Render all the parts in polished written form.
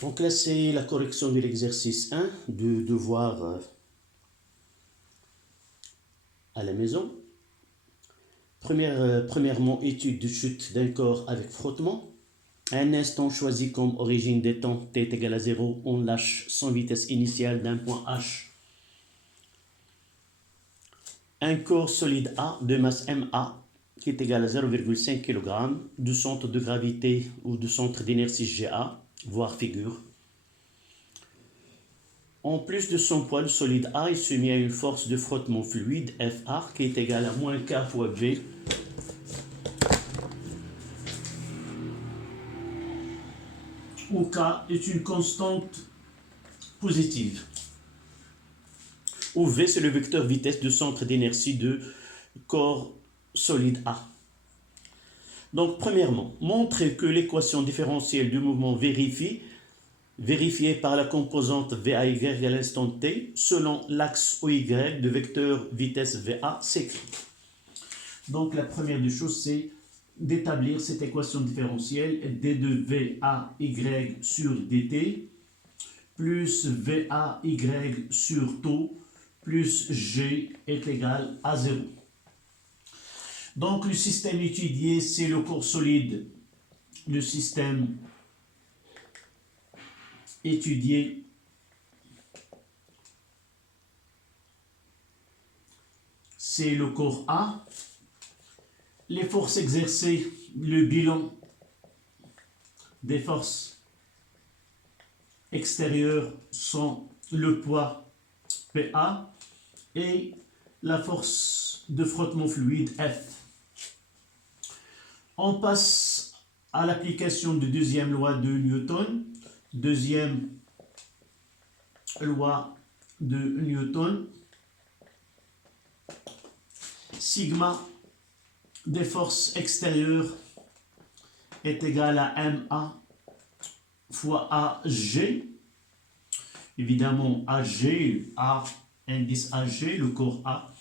Donc là, c'est la correction de l'exercice 1 de devoir à la maison. Premièrement, étude de chute d'un corps avec frottement. À un instant choisi comme origine des temps t est égal à 0, on lâche sans vitesse initiale d'un point H un corps solide A de masse MA qui est égal à 0,5 kg, du centre de gravité ou du centre d'inertie GA, voire figure. En plus de son poids, le solide A est soumis à une force de frottement fluide FR qui est égale à moins K fois V où K est une constante positive. Où V c'est le vecteur vitesse de centre d'inertie de corps solide A. Donc premièrement, montrer que l'équation différentielle du mouvement vérifiée par la composante VAY à l'instant t selon l'axe OY de vecteur vitesse VA s'écrit. Donc la première des choses, c'est d'établir cette équation différentielle d de VAY sur dt plus VAY sur taux plus G est égal à 0. Donc le système étudié, c'est le corps solide. Le système étudié, c'est le corps A. Les forces exercées, le bilan des forces extérieures sont le poids PA et la force de frottement fluide F. On passe à l'application de deuxième loi de Newton. Deuxième loi de Newton. Sigma des forces extérieures est égal à MA fois AG. Évidemment, AG, A, indice AG, le corps A,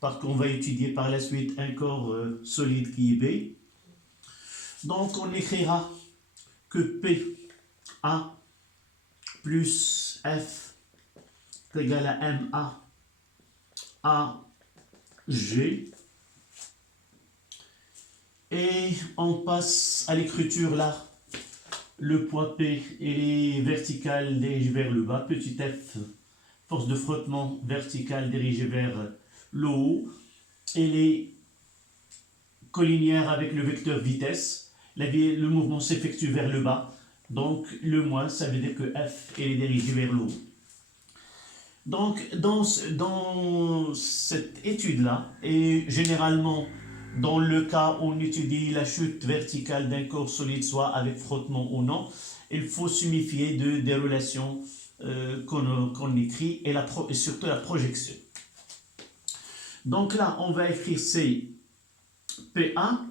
parce qu'on va étudier par la suite un corps solide qui est B. Donc, on écrira que PA plus F est égal à MA AG. Et on passe à l'écriture là. Le poids P est vertical dirigé vers le bas. Petit f, force de frottement verticale dirigée vers le haut. Et les collinières avec le vecteur vitesse. Le mouvement s'effectue vers le bas. Donc le moins, ça veut dire que F est dirigé vers le haut. Donc dans cette étude-là, et généralement dans le cas où on étudie la chute verticale d'un corps solide, soit avec frottement ou non, il faut signifier des relations qu'on écrit et surtout la projection. Donc là, on va écrire c'est PA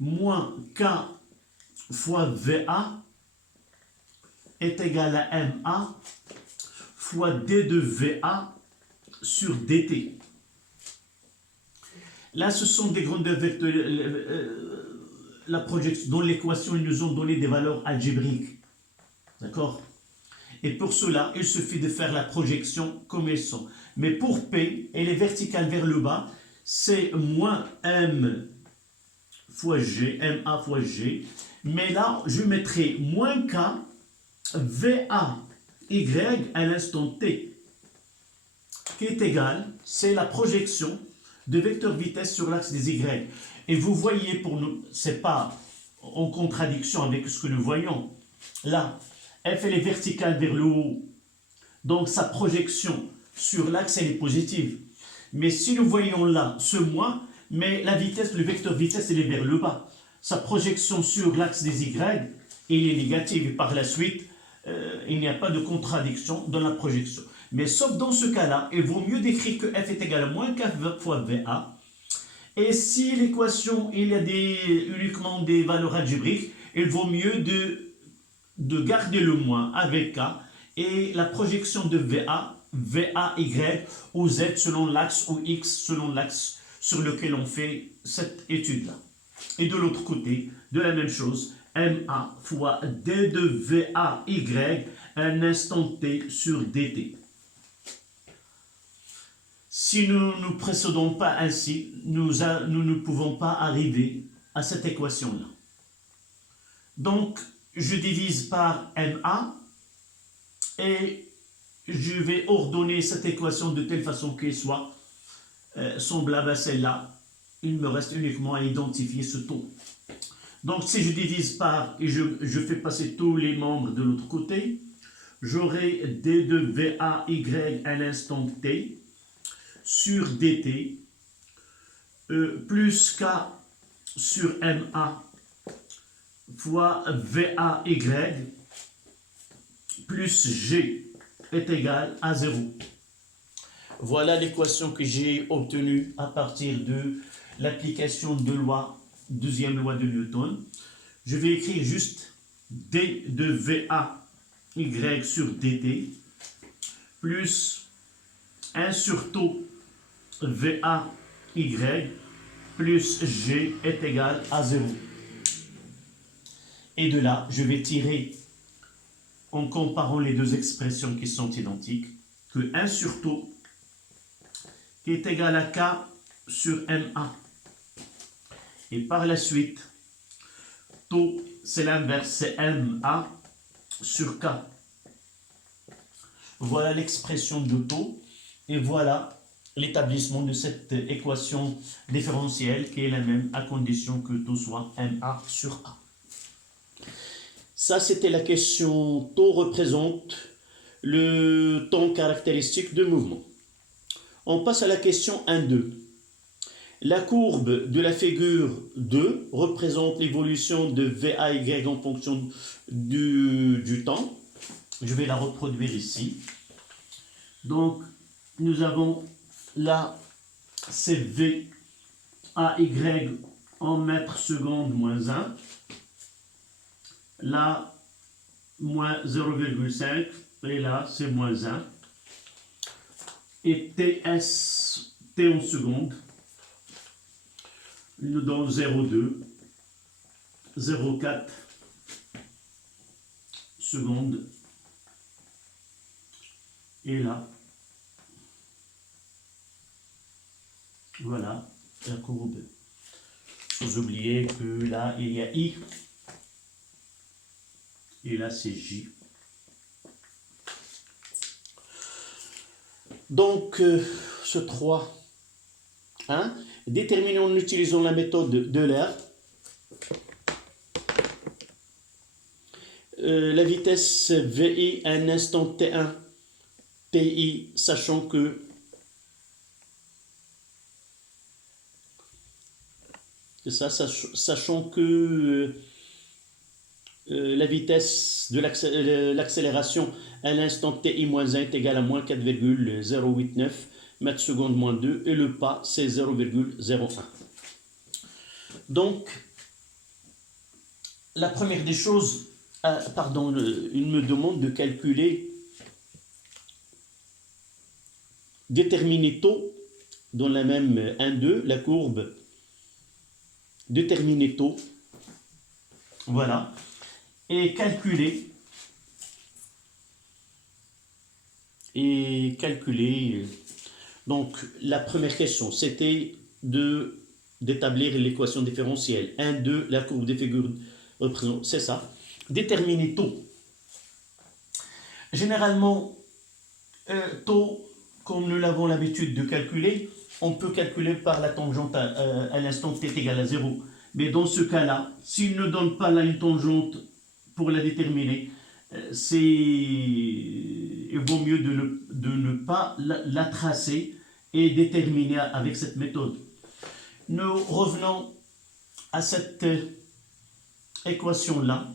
moins K fois VA est égal à MA fois D de VA sur DT. Là, ce sont des grandeurs vecteurs. La projection, dans l'équation, ils nous ont donné des valeurs algébriques. D'accord? Et pour cela, il suffit de faire la projection comme elles sont. Mais pour P, elle est verticale vers le bas, c'est moins M fois G, MA fois G. Mais là, je mettrai moins K VA Y à l'instant T, qui est égal, c'est la projection de vecteur vitesse sur l'axe des Y. Et vous voyez, pour nous, ce n'est pas en contradiction avec ce que nous voyons. Là, F elle est verticale vers le haut, donc sa projection sur l'axe elle est positive. Mais si nous voyons là ce moins, mais la vitesse, le vecteur vitesse elle est vers le bas. Sa projection sur l'axe des Y il est négative et par la suite il n'y a pas de contradiction dans la projection. Mais sauf dans ce cas-là, il vaut mieux décrire que F est égal à moins K fois VA. Et si l'équation, il y a uniquement des valeurs algébriques, il vaut mieux de garder le moins avec K et la projection de VA, VAY ou Z selon l'axe ou X selon l'axe sur lequel on fait cette étude-là. Et de l'autre côté, de la même chose, MA fois D de VAY à un instant T sur DT. Si nous ne procédons pas ainsi, nous ne pouvons pas arriver à cette équation-là. Donc, je divise par MA et je vais ordonner cette équation de telle façon qu'elle soit semblable à celle-là. Il me reste uniquement à identifier ce taux. Donc, si je divise par et je fais passer tous les membres de l'autre côté, j'aurai D de VAY à l'instant T sur DT plus K sur MA fois VAY plus G est égal à 0. Voilà l'équation que j'ai obtenue à partir de l'application de loi, deuxième loi de Newton. Je vais écrire juste D de VAY sur DT plus 1 sur taux VAY plus G est égal à 0. Et de là, je vais tirer, en comparant les deux expressions qui sont identiques, que 1 sur taux qui est égal à K sur MA. Et par la suite, taux, c'est l'inverse, c'est MA sur K. Voilà l'expression de taux et voilà l'établissement de cette équation différentielle qui est la même à condition que taux soit MA sur A. Ça, c'était la question taux représente le temps caractéristique de mouvement. On passe à la question 1,2. La courbe de la figure 2 représente l'évolution de VAY en fonction du temps. Je vais la reproduire ici. Donc, nous avons là, c'est VAY en mètres secondes moins 1. Là, moins 0,5. Et là, c'est moins 1. Et TS, T en secondes, nous donne 0,2, 0,4 secondes. Et là, voilà la courbe. Sans oublier que là, il y a I. Et là, c'est J. Donc, ce 3, hein, déterminons en utilisant la méthode de l'air la vitesse VI à un instant T1, TI, sachant que la vitesse de l'accélération à l'instant TI-1 est égale à moins 4,089 mètres secondes moins 2 et le pas c'est 0,01. Donc, la première des choses, il me demande de calculer, déterminer taux dans la même 1,2, la courbe, déterminer taux, voilà. Et calculer donc la première question c'était d'établir l'équation différentielle 1, 2, la courbe des figures représente, c'est ça, déterminer taux. Généralement taux, comme nous l'avons l'habitude de calculer, on peut calculer par la tangente à l'instant t est égal à 0, mais dans ce cas là, s'il ne donne pas la tangente pour la déterminer, il vaut mieux de ne pas la tracer et déterminer avec cette méthode. Nous revenons à cette équation-là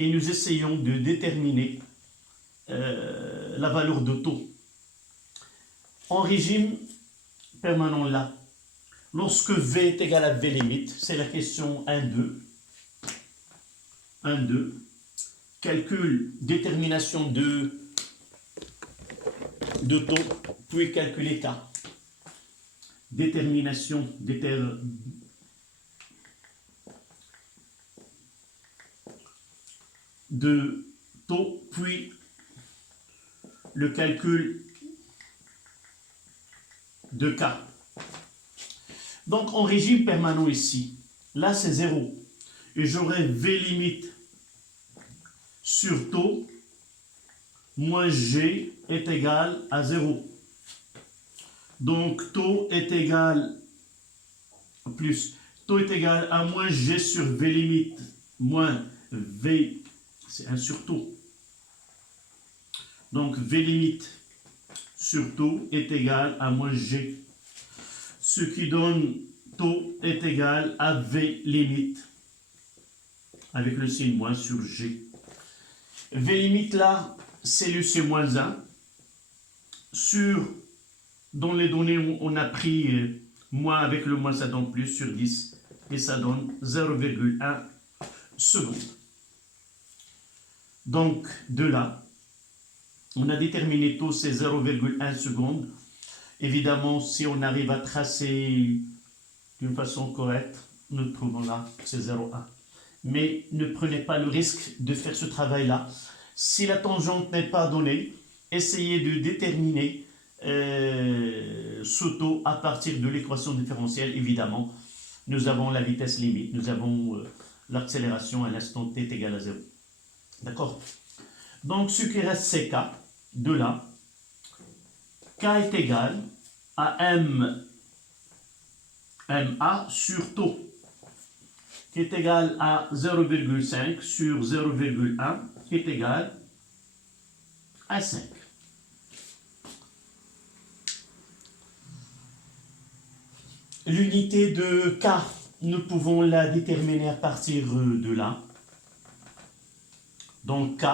et nous essayons de déterminer la valeur de taux. En régime permanent là, lorsque V est égal à V limite, c'est la question 1,2. 1,2. Calcul, détermination de taux, puis calculer K. Détermination, de taux, puis le calcul de K. Donc en régime permanent ici, là c'est 0. Et j'aurai V limite sur taux moins G est égal à 0. Donc taux est égal à moins G sur V limite moins V, c'est 1 sur taux. Donc V limite sur taux est égal à moins G. Ce qui donne taux est égal à V limite avec le signe moins sur G. V limite là, c'est le C moins 1 dans les données où on a pris moins avec le moins, ça donne plus sur 10 et ça donne 0,1 seconde. Donc de là, on a déterminé taux, c'est 0,1 seconde. Évidemment, si on arrive à tracer d'une façon correcte, nous trouvons là, c'est 0,1. Mais ne prenez pas le risque de faire ce travail-là. Si la tangente n'est pas donnée, essayez de déterminer ce taux à partir de l'équation différentielle. Évidemment, nous avons la vitesse limite, nous avons l'accélération à l'instant t est égal à 0. D'accord? Donc, ce qui reste, c'est K. De là, K est égal à MA sur taux, qui est égal à 0,5 sur 0,1, qui est égal à 5. L'unité de K, nous pouvons la déterminer à partir de là. Donc K,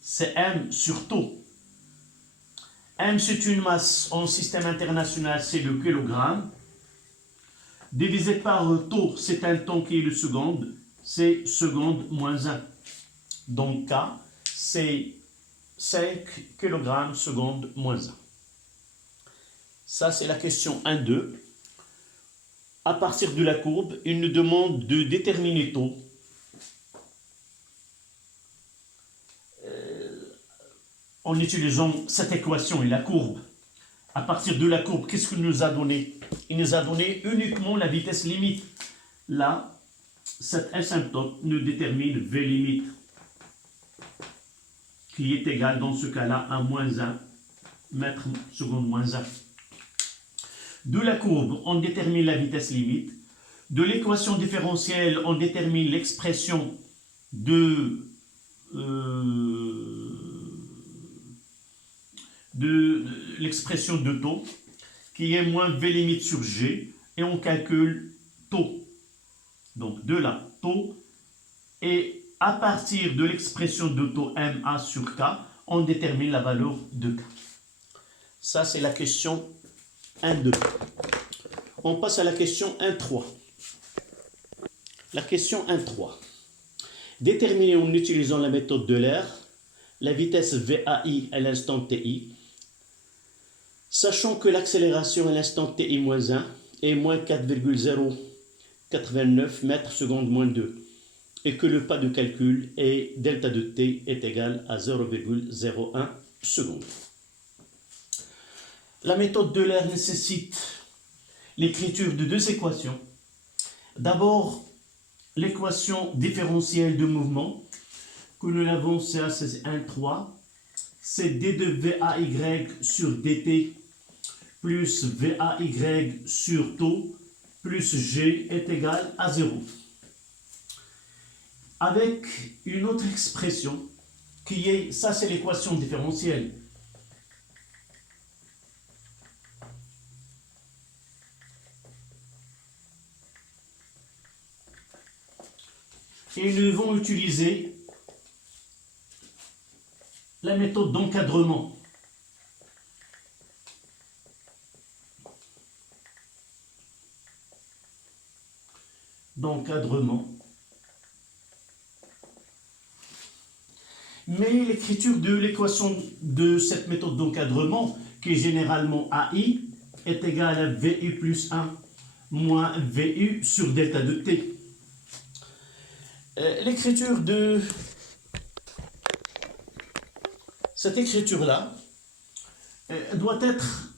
c'est M sur taux. M, c'est une masse en système international, c'est le kilogramme. Divisé par taux, c'est un temps qui est le seconde, c'est seconde moins 1. Donc K, c'est 5 kg seconde moins 1. Ça, c'est la question 1-2. À partir de la courbe, il nous demande de déterminer taux. En utilisant cette équation et la courbe. À partir de la courbe, qu'est-ce qu'il nous a donné? Il nous a donné uniquement la vitesse limite. Là, cette asymptote nous détermine V limite, qui est égal dans ce cas-là à moins 1 mètre seconde moins 1. De la courbe, on détermine la vitesse limite. De l'équation différentielle, on détermine l'expression de l'expression de taux, qui est moins V limite sur G, et on calcule taux. Donc de là, taux, et à partir de l'expression de taux MA sur K, on détermine la valeur de K. Ça, c'est la question 1-2. On passe à la question 1-3. La question 1-3. Déterminer en utilisant la méthode de l'air la vitesse VAI à l'instant TI, sachant que l'accélération à l'instant TI-1 est moins 4,089 mètres seconde moins 2 et que le pas de calcul est delta de T est égal à 0,01 seconde. La méthode de l'air nécessite l'écriture de deux équations. D'abord, l'équation différentielle de mouvement, que nous l'avons, c'est 1,3, c'est d de VAY sur dt plus VAY sur taux plus G est égal à 0. Avec une autre expression qui est, ça c'est l'équation différentielle. Et nous devons utiliser la méthode d'encadrement. Mais l'écriture de l'équation de cette méthode d'encadrement, qui est généralement AI, est égale à VU plus 1 moins VU sur delta de T. L'écriture de cette écriture-là doit être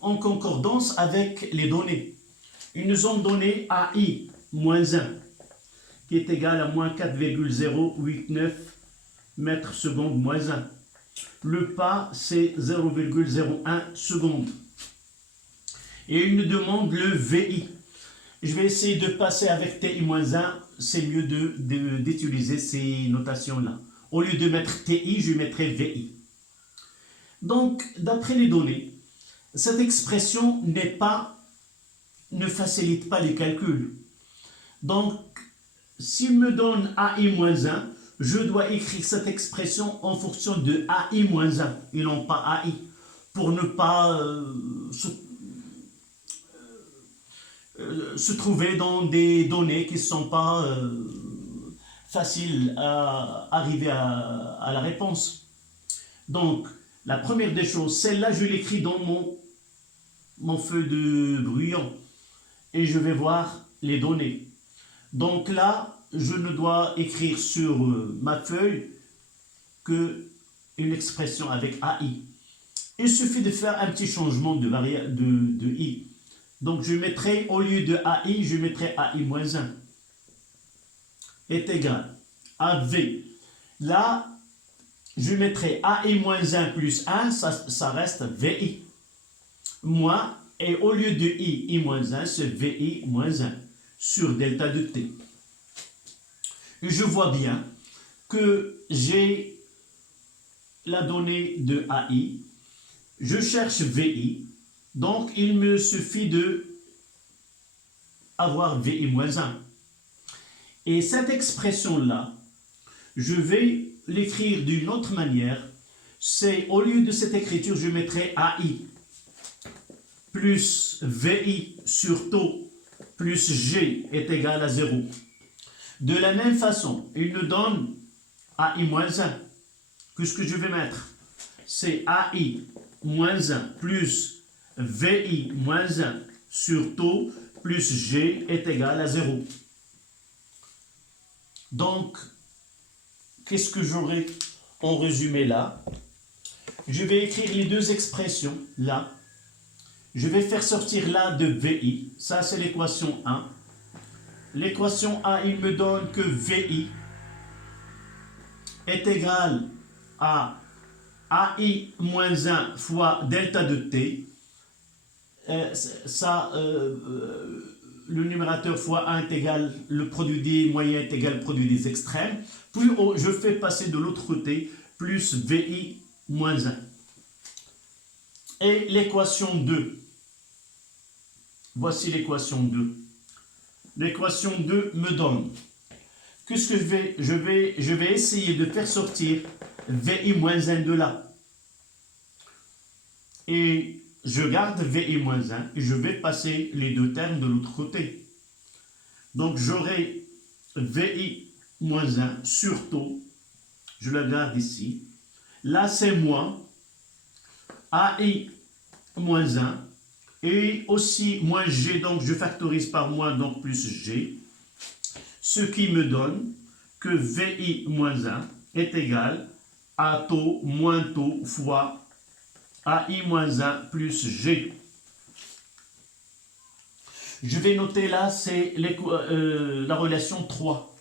en concordance avec les données. Ils nous ont donné AI moins 1, qui est égal à moins 4,089 mètres secondes moins 1. Le pas, c'est 0,01 secondes. Et il nous demande le VI. Je vais essayer de passer avec TI-1. C'est mieux d'utiliser ces notations-là. Au lieu de mettre TI, je mettrai VI. Donc, d'après les données, cette expression ne facilite pas les calculs. Donc, s'il me donne AI-1, je dois écrire cette expression en fonction de AI-1 et non pas AI, pour ne pas se trouver dans des données qui ne sont pas faciles à arriver à la réponse. Donc, la première des choses, celle-là, je l'écris dans mon feu de brouillon et je vais voir les données. Donc là, je ne dois écrire sur ma feuille qu'une expression avec AI. Il suffit de faire un petit changement de I. Donc je mettrai, au lieu de AI, je mettrai AI-1 est égal à V. Là, je mettrai AI-1 plus 1, ça reste VI. Moi, et au lieu de I-1, c'est VI-1 sur delta de T. Et je vois bien que j'ai la donnée de AI, je cherche VI, donc il me suffit de avoir VI-1. Et cette expression-là, je vais l'écrire d'une autre manière. C'est au lieu de cette écriture, je mettrai AI plus VI sur taux plus G est égal à 0. De la même façon, il nous donne AI-1. Qu'est-ce que je vais mettre? C'est AI-1 plus VI-1 sur taux plus G est égal à 0. Donc, qu'est-ce que j'aurai en résumé là? Je vais écrire les deux expressions là. Je vais faire sortir là de VI. Ça, c'est l'équation 1. L'équation A, il me donne que VI est égal à AI moins 1 fois delta de T. Le numérateur fois 1 est égal, le produit des moyens est égal au produit des extrêmes. Puis je fais passer de l'autre côté plus VI moins 1. Et l'équation 2. Voici l'équation 2. L'équation 2 me donne. Qu'est-ce que je vais essayer de faire sortir VI moins 1 de là. Et je garde VI moins 1 et je vais passer les deux termes de l'autre côté. Donc j'aurai VI moins 1 sur taux. Je le garde ici. Là c'est moins AI moins 1. Et aussi moins G, donc je factorise par moins, donc plus G. Ce qui me donne que VI moins 1 est égal à taux moins taux fois AI moins 1 plus G. Je vais noter là, c'est la relation 3.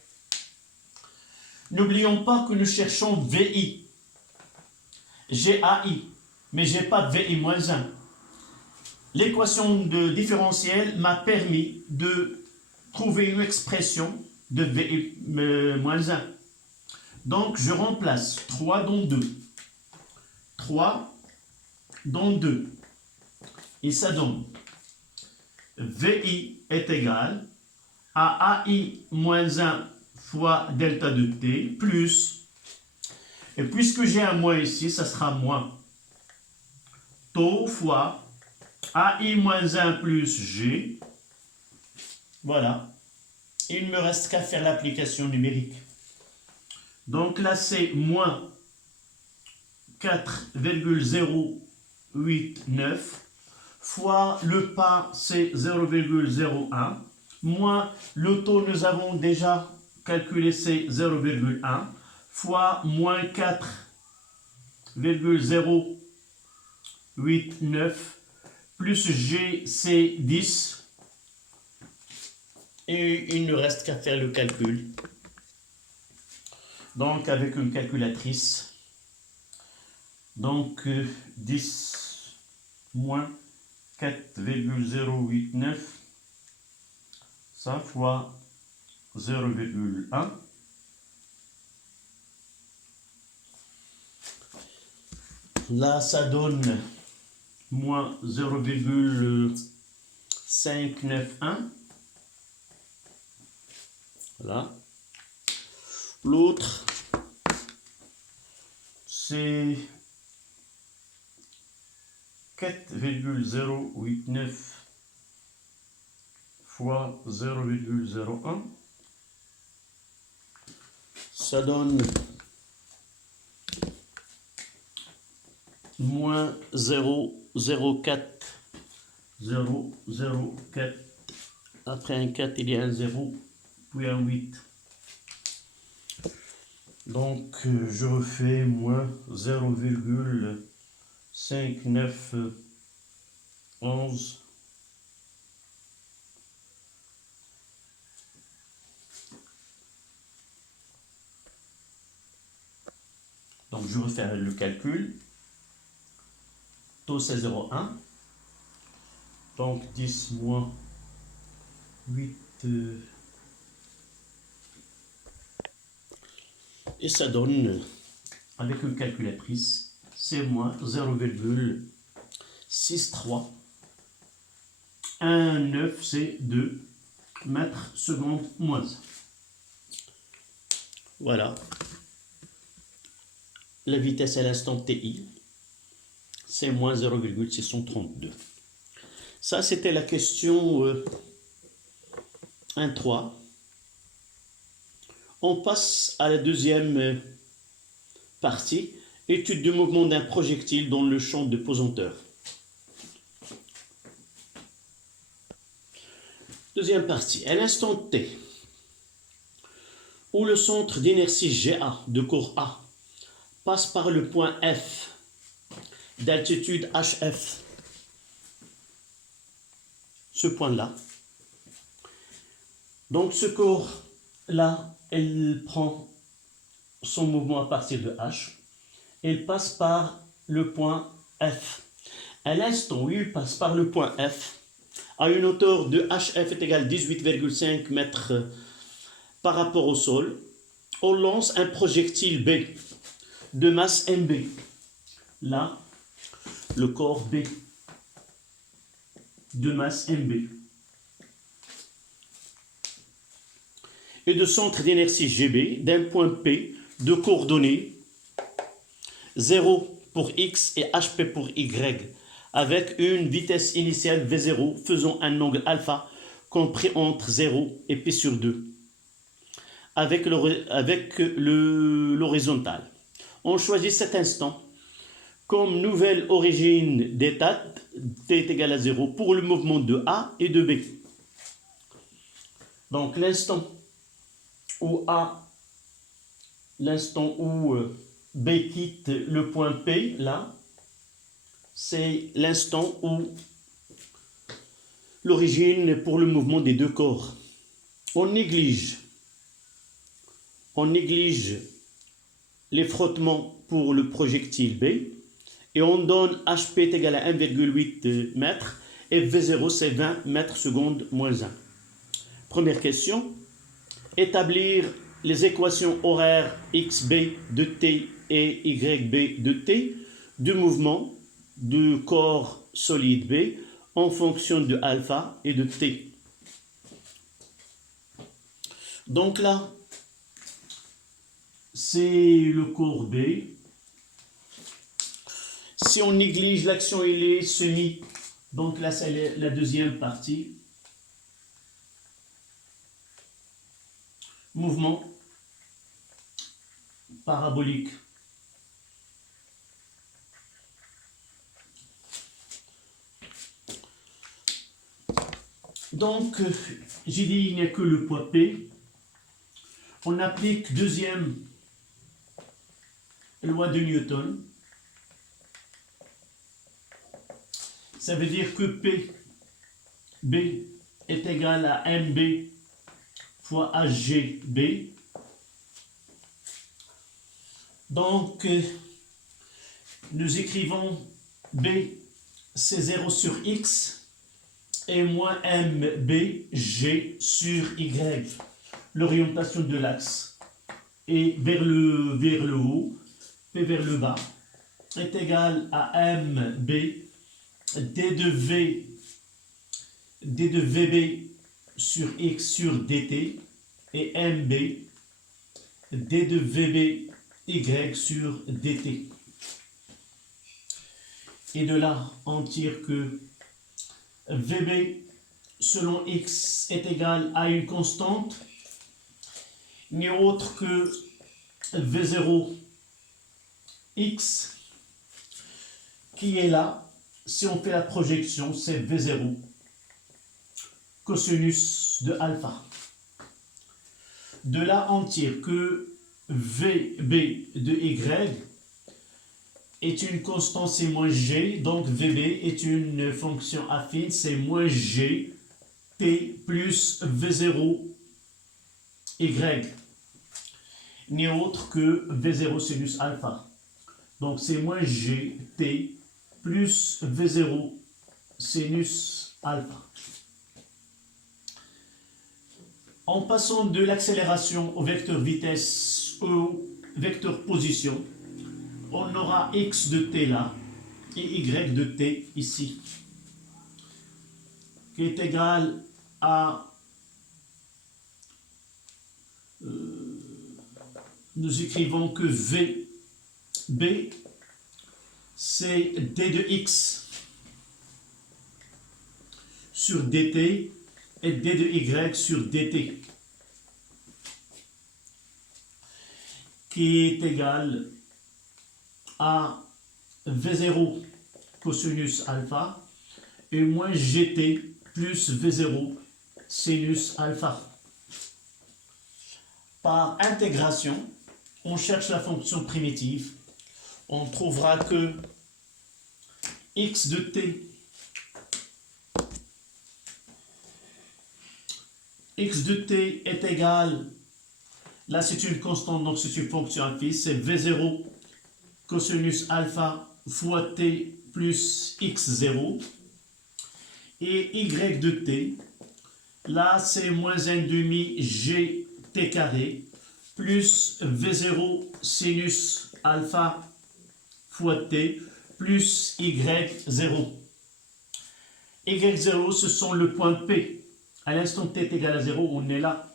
N'oublions pas que nous cherchons VI. J'ai AI, mais je n'ai pas VI moins 1. L'équation de différentiel m'a permis de trouver une expression de VI moins 1. Donc, je remplace 3 dans 2. 3 dans 2. Et ça donne VI est égal à AI moins 1 fois delta de T plus, et puisque j'ai un moins ici, ça sera moins taux fois AI moins 1 plus G. Voilà. Il ne me reste qu'à faire l'application numérique. Donc là, c'est moins 4,089 fois le pas, c'est 0,01. Moins le taux, nous avons déjà calculé, c'est 0,1 fois moins 4,089 plus G, c'est 10. Et il ne reste qu'à faire le calcul. Donc, avec une calculatrice, donc 10 moins 4,089, ça fois 0,1. Là, ça donne moins 0,591. Voilà. L'autre, c'est 4,089 fois 0,01. Ça donne moins 0,04004. Après un 4, il y a un 0, puis un 8. Donc, je refais moins 0,5911. Donc, je refais le calcul. Taux, c'est 0,1. Donc, 10 moins 8. Et ça donne, avec une calculatrice, c'est moins 0,6319, c'est 2 mètres secondes moins 1. Voilà. La vitesse à l'instant TI, c'est moins 0,632. Ça, c'était la question 1.3. On passe à la deuxième partie, étude du mouvement d'un projectile dans le champ de pesanteur. Deuxième partie, à l'instant T, où le centre d'inertie GA de corps A passe par le point F d'altitude HF, ce point-là. Donc ce corps-là, elle prend son mouvement à partir de H, elle passe par le point F. À l'instant où il passe par le point F, à une hauteur de HF est égale à 18,5 mètres par rapport au sol, on lance un projectile B de masse MB. Là, le corps B de masse MB et de centre d'inertie GB d'un point P de coordonnées 0 pour X et HP pour Y, avec une vitesse initiale V0 faisant un angle alpha compris entre 0 et P sur 2, avec l'horizontale. On choisit cet instant comme nouvelle origine d'état, t est égal à 0 pour le mouvement de A et de B. Donc l'instant où B quitte le point P, là, c'est l'instant où l'origine pour le mouvement des deux corps. On néglige les frottements pour le projectile B et on donne HP est égal à 1,8 mètres et V0 c'est 20 mètres secondes moins 1. Première question, établir les équations horaires XB de T et YB de T du mouvement du corps solide B en fonction de alpha et de T. Donc là, c'est le corps B. Si on néglige l'action, il est semi. Donc là, c'est la deuxième partie. Mouvement parabolique. Donc, j'ai dit il n'y a que le poids P. On applique deuxième loi de Newton. Ça veut dire que B est égal à MB fois HGB. Donc, nous écrivons B, c'est 0 sur X, et moins MBG sur Y, l'orientation de l'axe. Et vers le haut, P vers le bas, est égal à MB, D de VB sur X sur DT, et MB, D de VB Y sur DT. Et de là, on tire que VB selon X est égal à une constante, ni autre que V0 X, qui est là. Si on fait la projection, c'est V0 cosinus de alpha. De là, on tire que VB de Y est une constante, c'est moins G, donc VB est une fonction affine, c'est moins G, T plus V0 Y, ni autre que V0 sinus alpha. Donc c'est moins G, T plus V0 sinus alpha. En passant de l'accélération au vecteur vitesse au vecteur position, on aura x de t là et y de t ici, qui est égal à, nous écrivons que VB, c'est d de x sur dt et d de y sur dt, qui est égal à V0 cosinus alpha et moins GT plus V0 sinus alpha. Par intégration, on cherche la fonction primitive. On trouvera que x de t est égal, là c'est une constante, donc c'est une fonction affine, c'est V0 cosinus alpha fois t plus x0, et y de t, là c'est moins 1,5 gt carré plus v0 sinus alpha fois t plus y0. Y0, ce sont le point P. À l'instant t est égal à 0, on est là.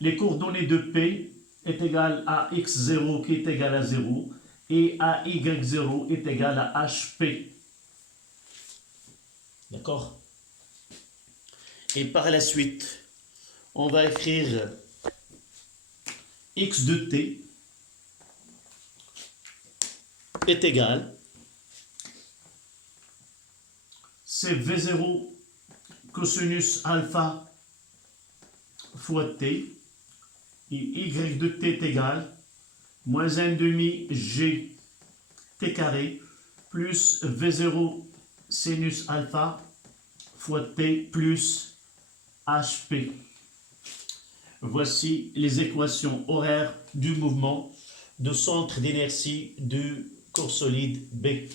Les coordonnées de P est égal à x0 qui est égal à 0 et à y0 est égal à hp. D'accord? Et par la suite, on va écrire x de t est égal, c'est v0 cosinus alpha fois t, et y de t est égal moins 1,5 g t carré plus v0 sinus alpha fois t plus hp. Voici les équations horaires du mouvement de centre d'inertie du corps solide B.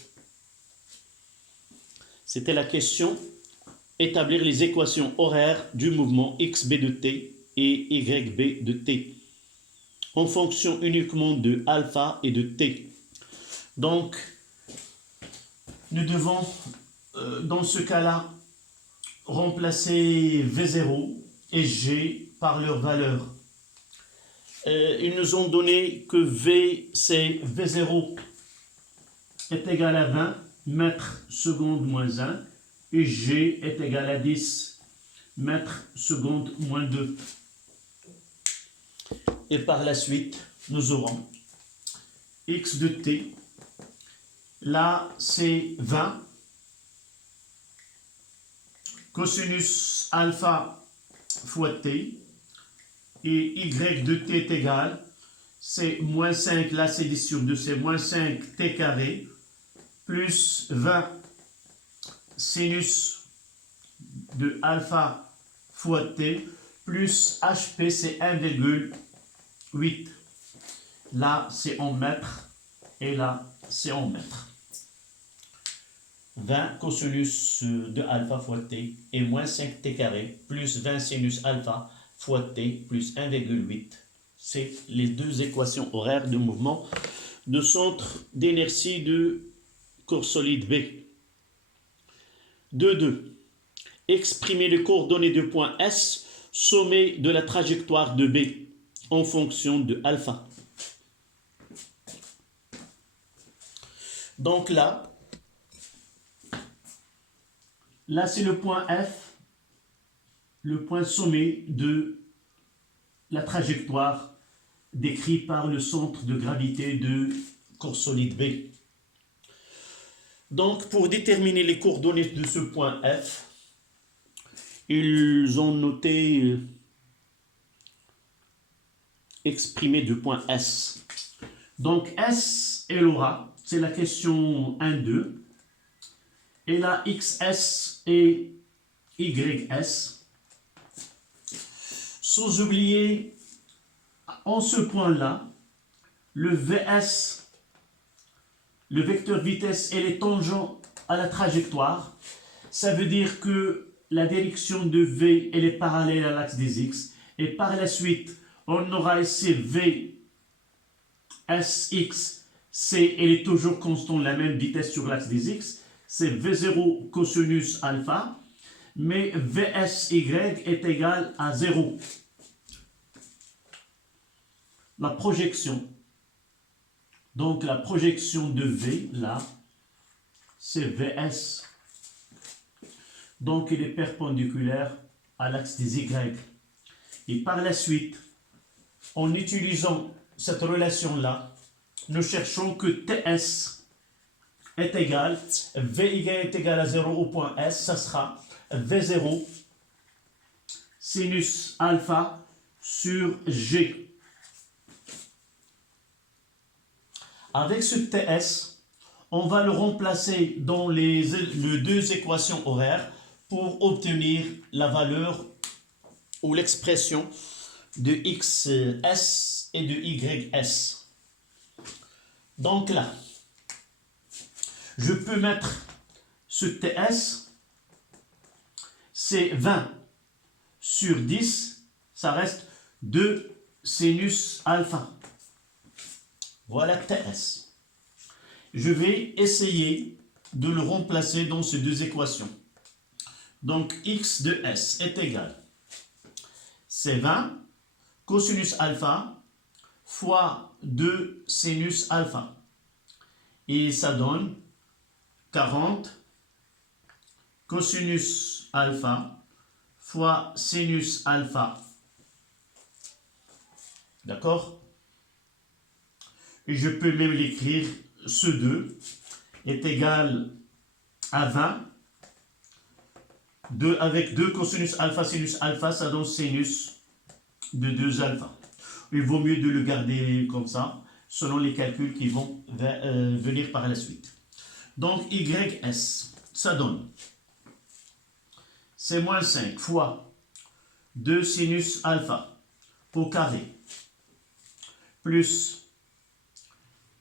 C'était la question: établir les équations horaires du mouvement xb de t et yb de t en fonction uniquement de alpha et de t. Donc, nous devons, dans ce cas-là, remplacer V0 et G par leur valeur. Ils nous ont donné que V, c'est V0 est égal à 20 mètres secondes moins 1 et G est égal à 10 mètres secondes moins 2. Et par la suite, nous aurons x de t, là c'est 20 cosinus alpha fois t, et y de t est égal, c'est moins 5, là c'est 10 sur 2, c'est moins 5 t carré, plus 20 sinus de alpha fois t, plus HP, c'est 1,8. Là, c'est en mètres, et là, c'est en mètres. 20 cosinus de alpha fois t, et moins 5t carré, plus 20 sinus alpha fois t, plus 1,8. C'est les deux équations horaires de mouvement de centre d'inertie de corps solide B. 2.2. Exprimer les coordonnées du point S, sommet de la trajectoire de B, en fonction de alpha. Donc là c'est le point F, le point sommet de la trajectoire décrit par le centre de gravité de corps solide B. Donc, pour déterminer les coordonnées de ce point F, ils ont noté exprimé de point S. Donc, S et l'aura, c'est la question 1-2. Et là, XS et YS. Sans oublier, en ce point-là, le VS, le vecteur vitesse, et les tangents à la trajectoire. Ça veut dire que la direction de V, elle est parallèle à l'axe des X. Et par la suite, on aura ici V, SX, C, elle est toujours constante, la même vitesse sur l'axe des X. C'est V0 cosinus alpha, mais VSY est égal à 0. La projection, donc la projection de V, là, c'est VS. Donc il est perpendiculaire à l'axe des Y. Et par la suite, en utilisant cette relation-là, nous cherchons que TS est égal, VY est égal à 0 au point S, ça sera V0 sinus alpha sur G. Avec ce TS, on va le remplacer dans les deux équations horaires pour obtenir la valeur ou l'expression de XS et de YS. Donc là, je peux mettre ce TS, c'est 20 sur 10, ça reste 2 sinus alpha. Voilà TS. Je vais essayer de le remplacer dans ces deux équations. Donc X de S est égal, c'est 20 cosinus alpha fois 2 sinus alpha. Et ça donne 40 cosinus alpha fois sinus alpha. D'accord? Et je peux même l'écrire, ce 2 est égal à 20. 2 avec 2 cosinus alpha, sinus alpha, ça donne sinus de 2 alpha. Il vaut mieux de le garder comme ça, selon les calculs qui vont venir par la suite. Donc, YS, ça donne, c'est moins 5 fois 2 sinus alpha au carré, plus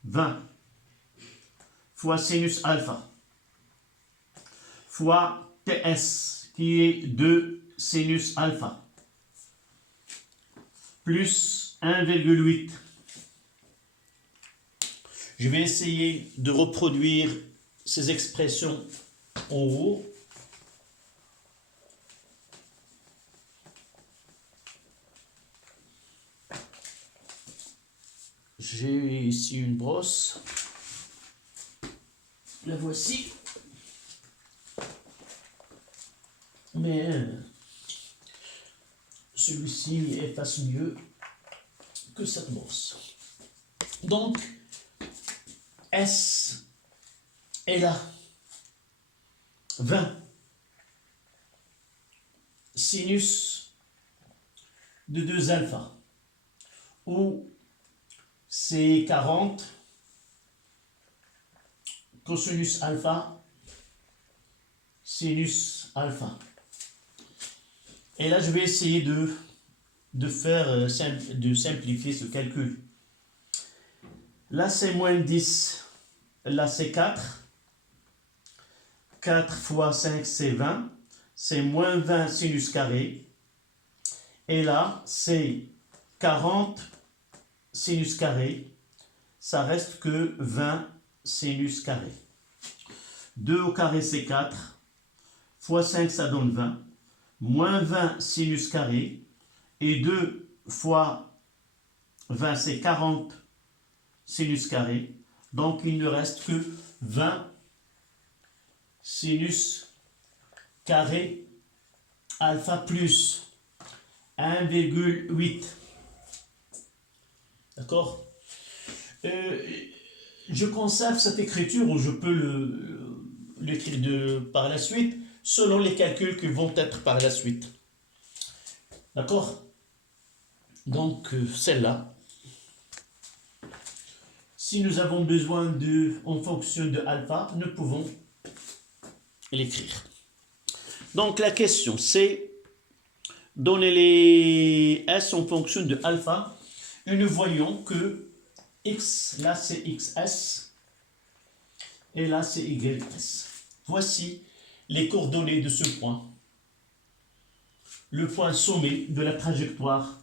20 fois sinus alpha, fois TS, qui est 2 sinus alpha, plus 1,8. Je vais essayer de reproduire ces expressions en haut. J'ai ici une brosse. La voici. Mais celui-ci efface mieux que cette brosse. Donc, S est là. 20 sinus de 2 alpha, ou c'est 40 cosinus alpha sinus alpha. Et là, je vais essayer de simplifier ce calcul. Là, c'est moins 10. Là, c'est 4. 4 fois 5, c'est 20. C'est moins 20 sinus carré. Et là, c'est 40 sinus carré. Ça reste que 20 sinus carré. 2 au carré, c'est 4. Fois 5, ça donne 20. Moins 20 sinus carré. Et 2 fois 20, c'est 40 sinus carré. Donc, il ne reste que 20 sinus carré alpha plus 1,8. D'accord? Je conserve cette écriture ou je peux l'écrire par la suite selon les calculs qui vont être par la suite. D'accord? Donc, celle-là. Si nous avons besoin en fonction de alpha, nous pouvons l'écrire. Donc, la question, c'est donner les S en fonction de alpha. Et nous voyons que X, là c'est XS, et là c'est YS. Voici les coordonnées de ce point. Le point sommet de la trajectoire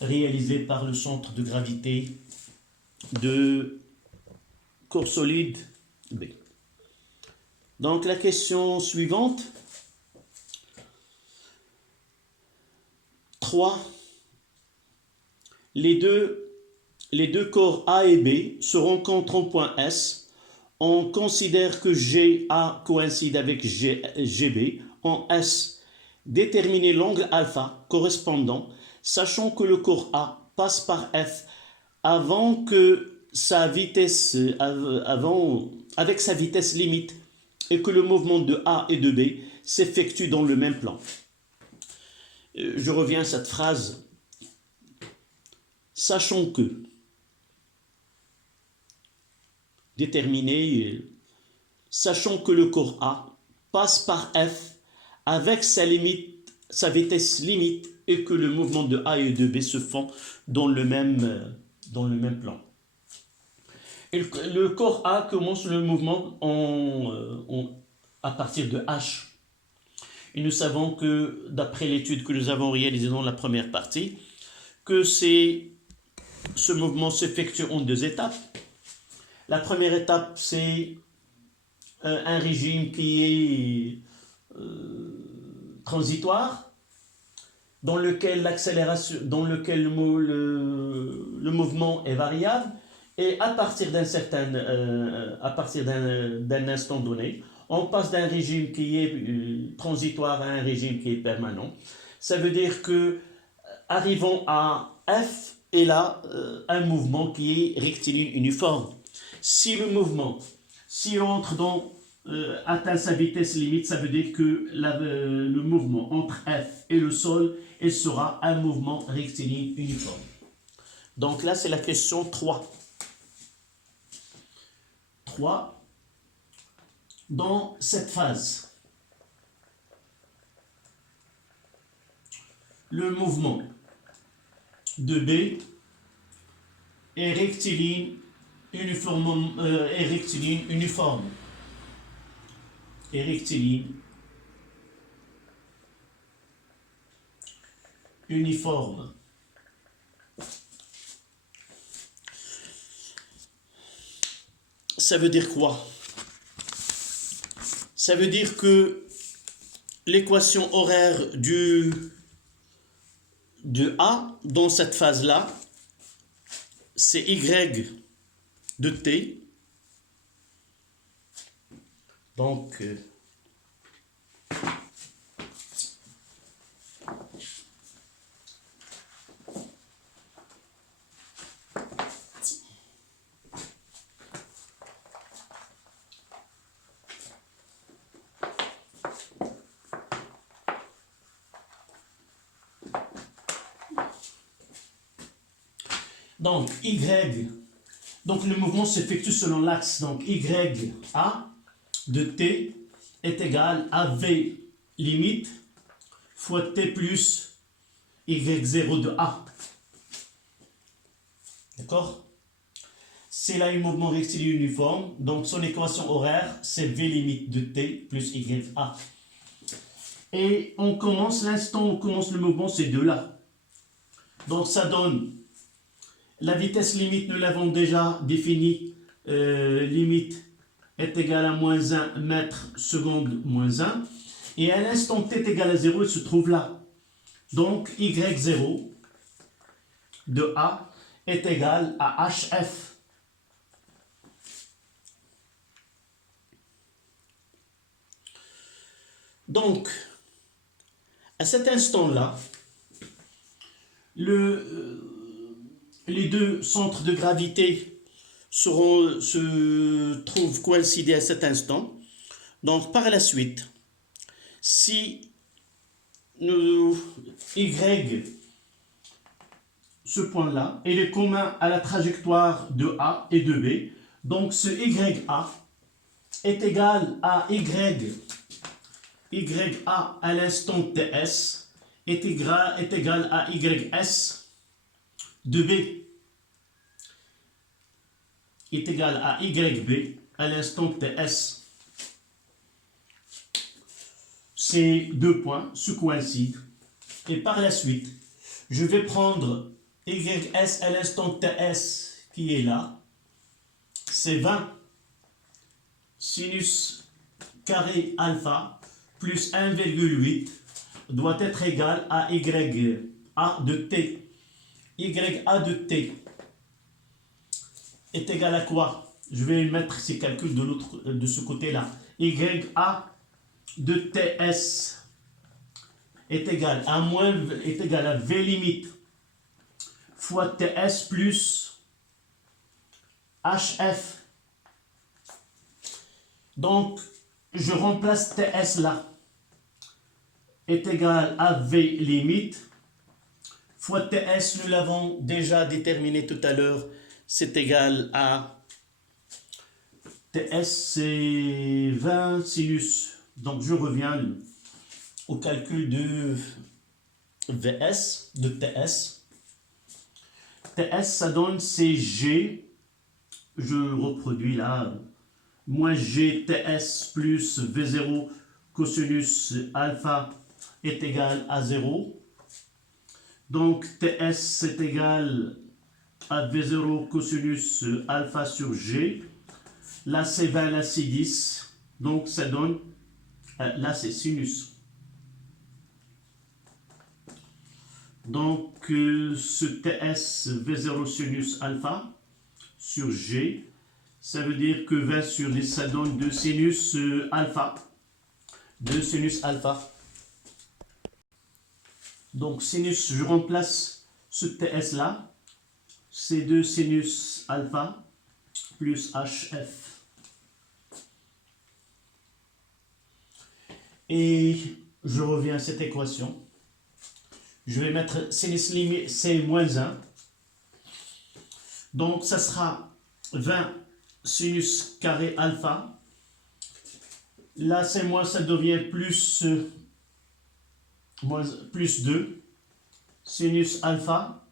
réalisée par le centre de gravité de corps solide B. Donc la question suivante. 3. Les deux corps A et B se rencontrent au point S. On considère que GA coïncide avec GB. En S, déterminer l'angle alpha correspondant, sachant que le corps A passe par F avec sa vitesse limite et que le mouvement de A et de B s'effectue dans le même plan. Je reviens à cette phrase. Sachant que, sachant que le corps A passe par F avec sa vitesse limite et que le mouvement de A et de B se font dans le même plan. Et le corps A commence le mouvement à partir de H. Et nous savons que, d'après l'étude que nous avons réalisée dans la première partie, que ce mouvement s'effectue en 2 étapes. La première étape, c'est un régime qui est transitoire, dans lequel l'accélération, le mouvement est variable, et à partir d'un instant donné, on passe d'un régime qui est transitoire à un régime qui est permanent. Ça veut dire que arrivons à F, et là, un mouvement qui est rectiligne uniforme. Si le mouvement, atteint sa vitesse limite, ça veut dire que le mouvement entre F et le sol, il sera un mouvement rectiligne uniforme. Donc là, c'est la question 3. 3. Dans cette phase, le mouvement de B est rectiligne uniforme. Ça veut dire quoi? Ça veut dire que l'équation horaire de A dans cette phase-là, c'est Y de T. Donc, Donc, Y, donc le mouvement s'effectue selon l'axe. Donc, YA de T est égal à V limite fois T plus Y0 de A. D'accord? C'est là un mouvement rectiligne uniforme. Donc, son équation horaire, c'est V limite de T plus YA. Et on commence, l'instant où on commence le mouvement, c'est de là. Donc, ça donne la vitesse limite, nous l'avons déjà définie. Limite est égale à moins 1 mètre seconde moins 1. Et à l'instant t est égal à 0, il se trouve là. Donc, Y0 de A est égal à HF. Donc, à cet instant-là, les deux centres de gravité se trouvent coïncidés à cet instant. Donc, par la suite, si nous, Y, ce point-là, est commun à la trajectoire de A et de B, donc ce YA est égal à YA à l'instant TS est égal à YS de B est égal à YB à l'instant TS. Ces deux points se coïncident. Et par la suite, je vais prendre YS à l'instant TS qui est là. C'est 20 sinus carré alpha plus 1,8 doit être égal à YA de T. YA de T est égal à quoi? Je vais mettre ces calculs de ce côté-là. YA de TS est égal à V limite fois TS plus HF. Donc, je remplace TS là est égal à V limite fois TS, nous l'avons déjà déterminé tout à l'heure, c'est égal à TS, c'est 20 sinus. Donc, je reviens au calcul de VS, de TS. TS, ça donne CG, je reproduis là, moins GTS plus V0 cosinus alpha est égal à 0. Donc, TS c'est égal à V0 cosinus alpha sur G. Là, c'est 20, là, c'est 10. Donc, ça donne, là, c'est sinus. Donc, ce TS V0 sinus alpha sur G, ça veut dire que 20 sur 10, ça donne 2 sinus alpha. 2 sinus alpha. Donc, sinus, je remplace ce TS là, c'est 2 sinus alpha plus HF. Et je reviens à cette équation. Je vais mettre sinus limite, c'est moins 1. Donc, ça sera 20 sinus carré alpha. Là, c'est moins, ça devient plus 2 sinus alpha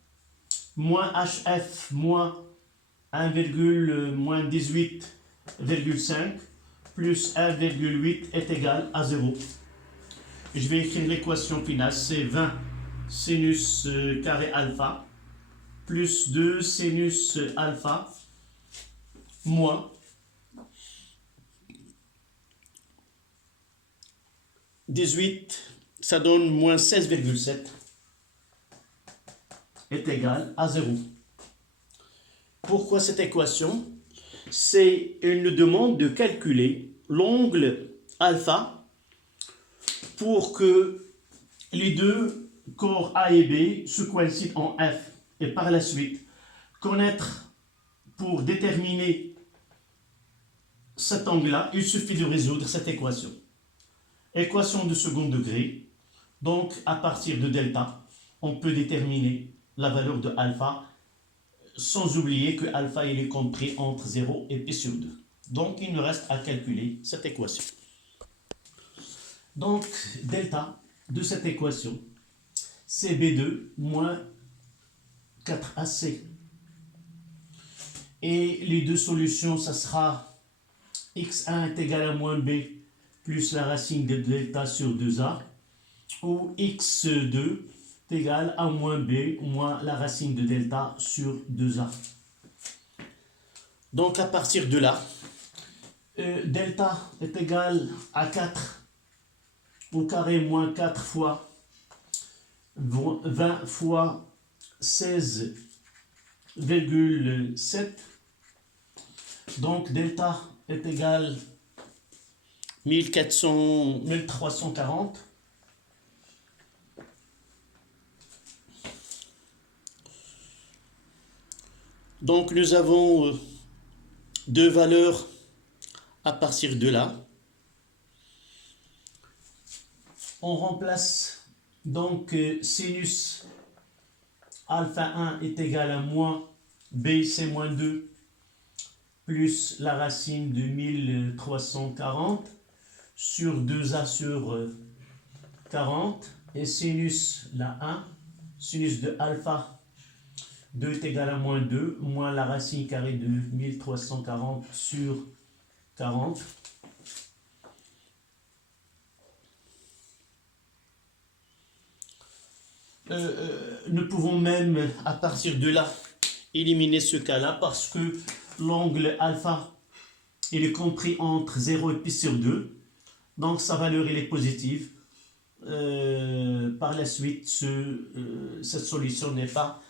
moins HF moins 18,5 plus 1,8 est égal à 0. Je vais écrire l'équation finale, c'est 20 sinus carré alpha plus 2 sinus alpha moins 18, ça donne moins 16,7 est égal à 0. Pourquoi cette équation? C'est une demande de calculer l'angle alpha pour que les deux corps A et B se coïncident en F. Et par la suite, connaître pour déterminer cet angle-là, il suffit de résoudre cette équation. Équation de second degré. Donc, à partir de delta, on peut déterminer la valeur de alpha sans oublier que alpha il est compris entre 0 et pi sur 2. Donc il nous reste à calculer cette équation. Donc delta de cette équation, c'est B2 moins 4AC. Et les deux solutions, ça sera x1 est égal à moins b plus la racine de delta sur 2a, ou x2 est égal à moins b moins la racine de delta sur 2a. Donc à partir de là, delta est égal à 4 au carré moins 4 fois 20 fois 16,7. Donc delta est égal 1340. Donc nous avons deux valeurs à partir de là. On remplace donc sinus alpha 1 est égal à moins b, c'est moins 2, plus la racine de 1340 sur 2a sur 40, et sinus la 1, sinus de alpha 2 est égal à moins 2, moins la racine carrée de 1340 sur 40. Nous pouvons même, à partir de là, éliminer ce cas-là parce que l'angle alpha, il est compris entre 0 et pi sur 2. Donc, sa valeur, elle est positive. Par la suite, cette solution n'est pas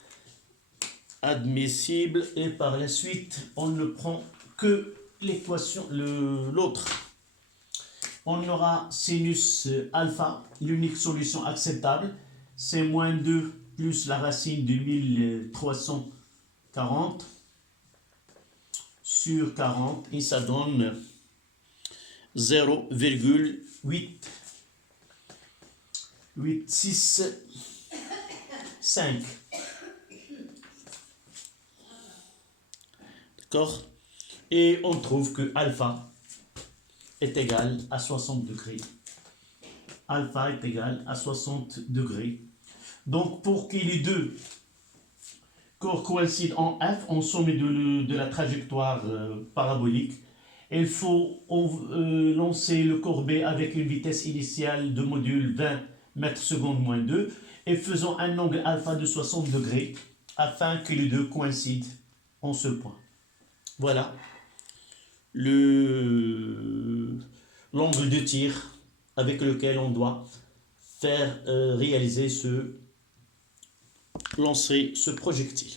admissible. Et par la suite, on ne prend que l'équation, l'autre. On aura sinus alpha, l'unique solution acceptable. C'est moins 2 plus la racine de 1340 sur 40 et ça donne 0,8865. D'accord? Et on trouve que alpha est égal à 60 degrés. Alpha est égal à 60 degrés. Donc, pour que les deux corps coïncident en F, en somme de la trajectoire parabolique, il faut lancer le corps B avec une vitesse initiale de module 20 mètres secondes moins 2 et faisant un angle alpha de 60 degrés afin que les deux coïncident en ce point. Voilà l'angle de tir avec lequel on doit faire réaliser lancer ce projectile.